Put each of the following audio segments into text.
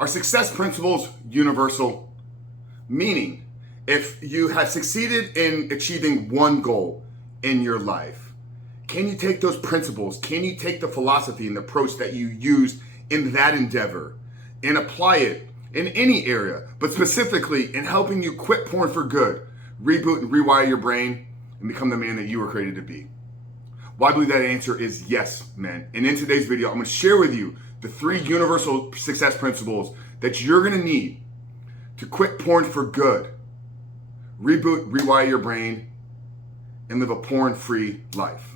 Are success principles universal? Meaning, if you have succeeded in achieving one goal in your life, can you take those principles, can you take the philosophy and the approach that you used in that endeavor and apply it in any area, but specifically in helping you quit porn for good, reboot and rewire your brain, and become the man that you were created to be? Well, I believe that answer is yes, man. And in today's video, I'm going to share with you the 3 universal success principles that you're going to need to quit porn for good, reboot, rewire your brain, and live a porn-free life.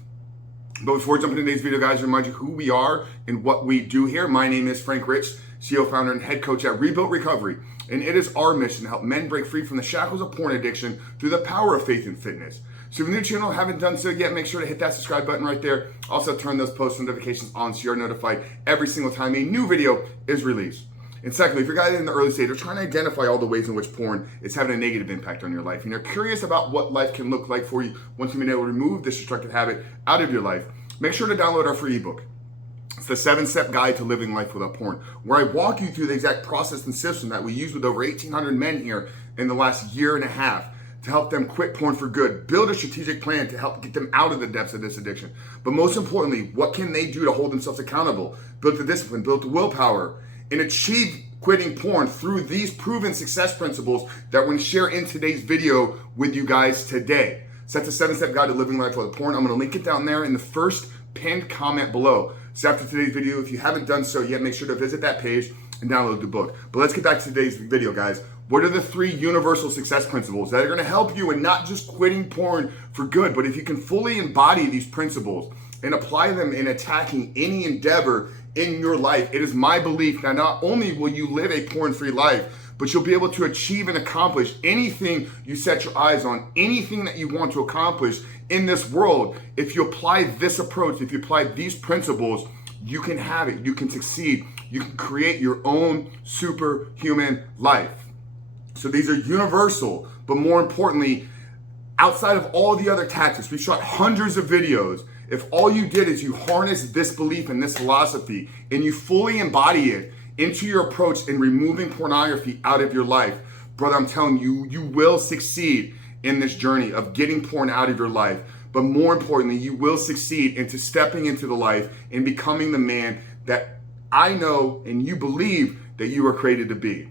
But before jumping into today's video, guys, I remind you who we are and what we do here. My name is Frank Rich, CEO, founder, and head coach at Rebuilt Recovery. And it is our mission to help men break free from the shackles of porn addiction through the power of faith and fitness. So if you're new to the channel, haven't done so yet, make sure to hit that subscribe button right there. Also turn those post notifications on so you're notified every single time a new video is released. And secondly, if you're guys in the early stage, you're trying to identify all the ways in which porn is having a negative impact on your life, and you're curious about what life can look like for you once you've been able to remove this destructive habit out of your life, make sure to download our free ebook. It's the 7-step guide to living life without porn, where I walk you through the exact process and system that we use with over 1,800 men here in the last year and a half to help them quit porn for good, build a strategic plan to help get them out of the depths of this addiction. But most importantly, what can they do to hold themselves accountable, build the discipline, build the willpower, and achieve quitting porn through these proven success principles that we're going to share in today's video with you guys today. So that's a 7-step guide to living life without porn. I'm going to link it down there in the first pinned comment below. So after today's video, if you haven't done so yet, make sure to visit that page and download the book. But let's get back to today's video, guys. What are the 3 universal success principles that are going to help you in not just quitting porn for good, but if you can fully embody these principles and apply them in attacking any endeavor in your life, it is my belief that not only will you live a porn-free life, but you'll be able to achieve and accomplish anything you set your eyes on, anything that you want to accomplish in this world. If you apply this approach, if you apply these principles, you can have it, you can succeed, you can create your own superhuman life. So these are universal, but more importantly, outside of all the other tactics, we've shot hundreds of videos. If all you did is you harness this belief and this philosophy and you fully embody it into your approach in removing pornography out of your life, brother, I'm telling you, you will succeed in this journey of getting porn out of your life. But more importantly, you will succeed into stepping into the life and becoming the man that I know and you believe that you were created to be.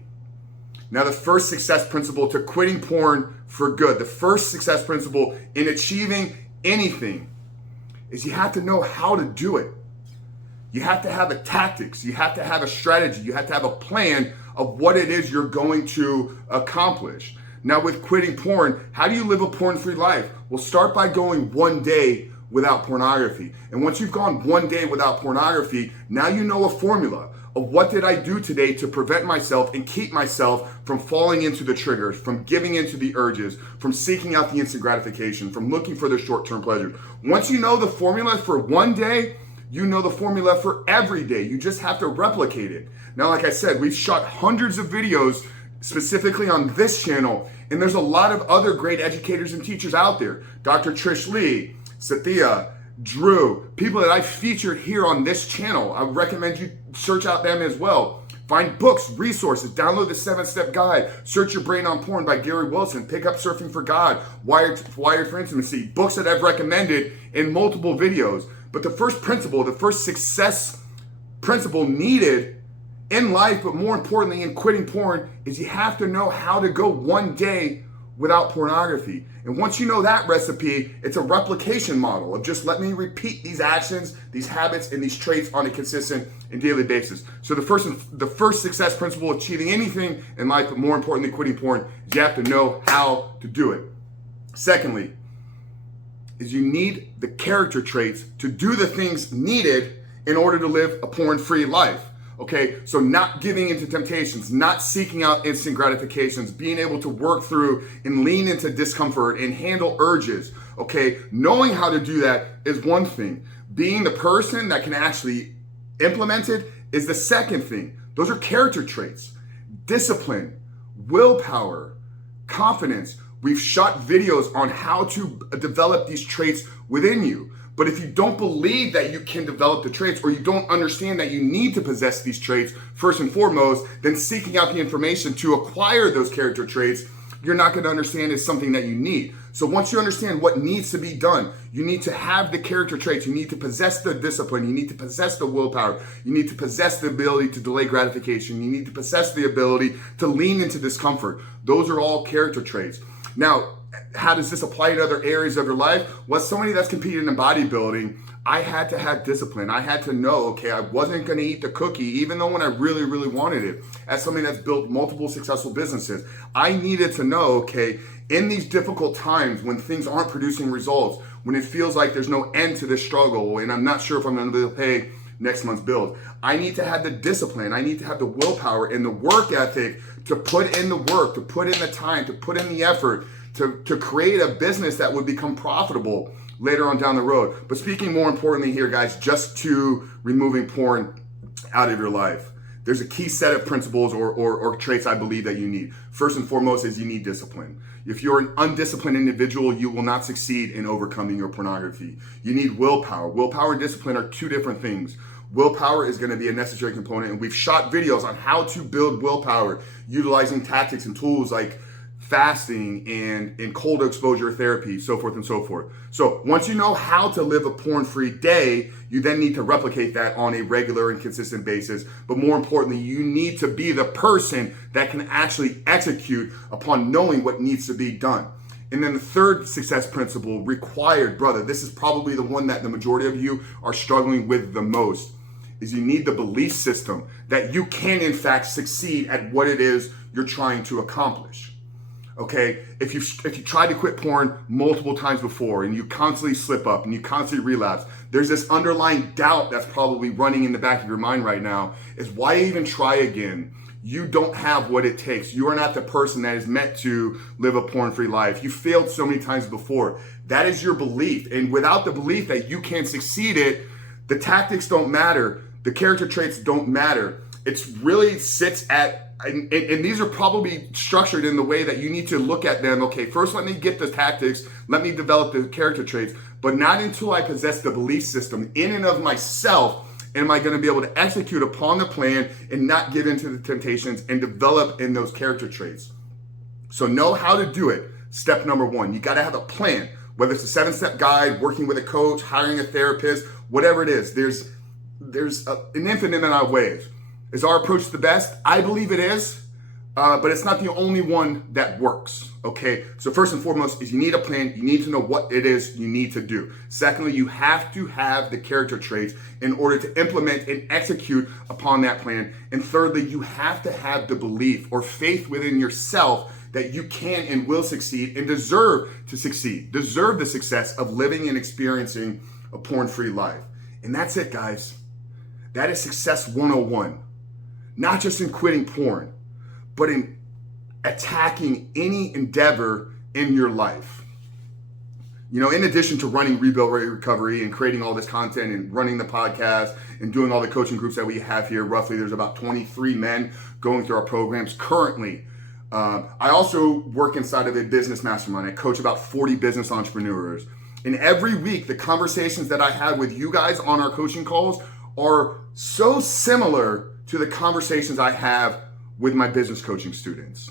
Now, the first success principle to quitting porn for good, the first success principle in achieving anything is you have to know how to do it. You have to have a tactics. You have to have a strategy. You have to have a plan of what it is you're going to accomplish. Now, with quitting porn, how do you live a porn-free life? Well, start by going 1 day without pornography. And once you've gone 1 day without pornography, now you know a formula of what did I do today to prevent myself and keep myself from falling into the triggers, from giving into the urges, from seeking out the instant gratification, from looking for the short-term pleasure. Once you know the formula for 1 day, you know the formula for every day. You just have to replicate it. Now, like I said, we've shot hundreds of videos specifically on this channel, and there's a lot of other great educators and teachers out there. Dr. Trish Lee, Satya, Drew, people that I've featured here on this channel. I recommend you search out them as well. Find books, resources, download the 7-step guide, Search Your Brain on Porn by Gary Wilson, pick up Surfing for God, Wired for Intimacy, books that I've recommended in multiple videos. But the first principle, the first success principle needed in life, but more importantly in quitting porn, is you have to know how to go 1 day without pornography. And once you know that recipe, it's a replication model of just let me repeat these actions, these habits, and these traits on a consistent and daily basis. So the first success principle of achieving anything in life, but more importantly quitting porn, is you have to know how to do it. Secondly, is you need the character traits to do the things needed in order to live a porn-free life. Okay, so not giving into temptations, not seeking out instant gratifications, being able to work through and lean into discomfort and handle urges. Okay, knowing how to do that is one thing. Being the person that can actually implement it is the second thing. Those are character traits. Discipline, willpower, confidence. We've shot videos on how to develop these traits within you. But if you don't believe that you can develop the traits, or you don't understand that you need to possess these traits first and foremost, then seeking out the information to acquire those character traits, you're not going to understand is something that you need. So once you understand what needs to be done, you need to have the character traits, you need to possess the discipline, you need to possess the willpower, you need to possess the ability to delay gratification, you need to possess the ability to lean into discomfort. Those are all character traits. Now, how does this apply to other areas of your life? Well, as somebody that's competing in bodybuilding, I had to have discipline. I had to know, okay, I wasn't going to eat the cookie, even though when I really, really wanted it. As somebody that's built multiple successful businesses, I needed to know, okay, in these difficult times when things aren't producing results, when it feels like there's no end to this struggle, and I'm not sure if I'm going to be able to pay next month's bills, I need to have the discipline. I need to have the willpower and the work ethic to put in the work, to put in the time, to put in the effort, to create a business that would become profitable later on down the road. But speaking more importantly here, guys, just to removing porn out of your life, there's a key set of principles or traits I believe that you need. First and foremost is you need discipline. If you're an undisciplined individual, you will not succeed in overcoming your pornography. You need willpower. Willpower and discipline are two different things. Willpower is going to be a necessary component, and we've shot videos on how to build willpower utilizing tactics and tools like fasting and cold exposure therapy, so forth and so forth. So once you know how to live a porn-free day, you then need to replicate that on a regular and consistent basis. But more importantly, you need to be the person that can actually execute upon knowing what needs to be done. And then the third success principle required, brother, this is probably the one that the majority of you are struggling with the most, is you need the belief system that you can in fact succeed at what it is you're trying to accomplish. Okay, if you tried to quit porn multiple times before and you constantly slip up and you constantly relapse, there's this underlying doubt that's probably running in the back of your mind right now, is why even try again? You don't have what it takes. You are not the person that is meant to live a porn-free life. You failed so many times before. That is your belief. And without the belief that you can succeed it, the tactics don't matter. The character traits don't matter. It really sits at, and these are probably structured in the way that you need to look at them. Okay, first let me get the tactics, let me develop the character traits, but not until I possess the belief system in and of myself am I going to be able to execute upon the plan and not give into the temptations and develop in those character traits. So know how to do it. Step number one, you got to have a plan, whether it's a 7-step guide, working with a coach, hiring a therapist, whatever it is. There's an infinite amount of ways. Is our approach the best? I believe it is, but it's not the only one that works, okay? So first and foremost is you need a plan. You need to know what it is you need to do. Secondly, you have to have the character traits in order to implement and execute upon that plan. And thirdly, you have to have the belief or faith within yourself that you can and will succeed and deserve to succeed, deserve the success of living and experiencing a porn-free life. And that's it, guys. That is success 101. Not just in quitting porn, but in attacking any endeavor in your life. You know, in addition to running Rebuild Rate Recovery and creating all this content and running the podcast and doing all the coaching groups that we have here, roughly there's about 23 men going through our programs currently. I also work inside of a business mastermind. I coach about 40 business entrepreneurs. And every week, the conversations that I have with you guys on our coaching calls are so similar to the conversations I have with my business coaching students,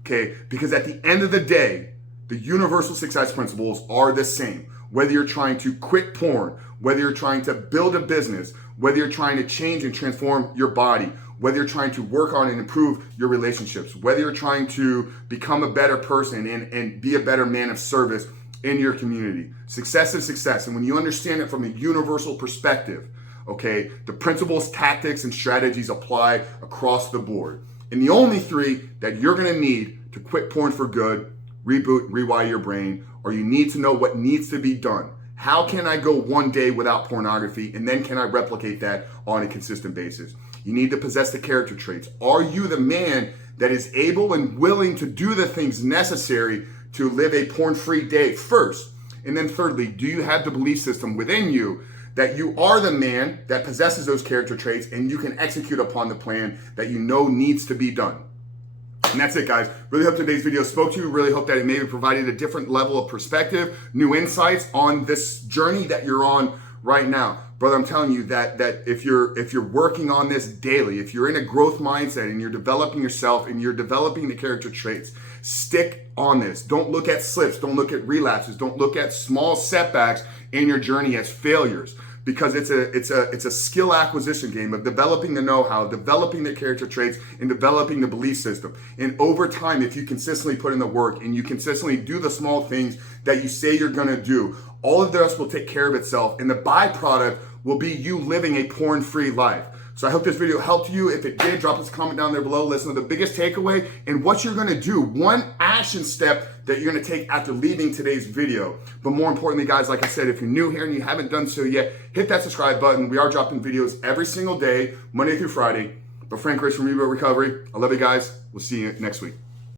okay? Because at the end of the day, the universal success principles are the same. Whether you're trying to quit porn, whether you're trying to build a business, whether you're trying to change and transform your body, whether you're trying to work on and improve your relationships, whether you're trying to become a better person and be a better man of service in your community. Success is success. And when you understand it from a universal perspective, okay, the principles, tactics, and strategies apply across the board. And the only three that you're gonna need to quit porn for good, reboot, rewire your brain, or you need to know what needs to be done. How can I go one day without pornography, and then can I replicate that on a consistent basis? You need to possess the character traits. Are you the man that is able and willing to do the things necessary to live a porn-free day first? And then thirdly, do you have the belief system within you that you are the man that possesses those character traits and you can execute upon the plan that you know needs to be done? And that's it, guys. Really hope today's video spoke to you. Really hope that it maybe provided a different level of perspective, new insights on this journey that you're on right now. Brother, I'm telling you that if you're working on this daily, if you're in a growth mindset and you're developing yourself and you're developing the character traits, stick on this. Don't look at slips. Don't look at relapses. Don't look at small setbacks in your journey as failures. Because it's a skill acquisition game of developing the know-how, developing the character traits, and developing the belief system. And over time, if you consistently put in the work and you consistently do the small things that you say you're gonna do, all of the rest will take care of itself. And the byproduct will be you living a porn-free life. So I hope this video helped you. If it did, drop us a comment down there below. Listen to the biggest takeaway and what you're gonna do. One action step that you're gonna take after leaving today's video. But more importantly, guys, like I said, if you're new here and you haven't done so yet, hit that subscribe button. We are dropping videos every single day, Monday through Friday. But Frank Rich from Reboot Recovery. I love you guys. We'll see you next week.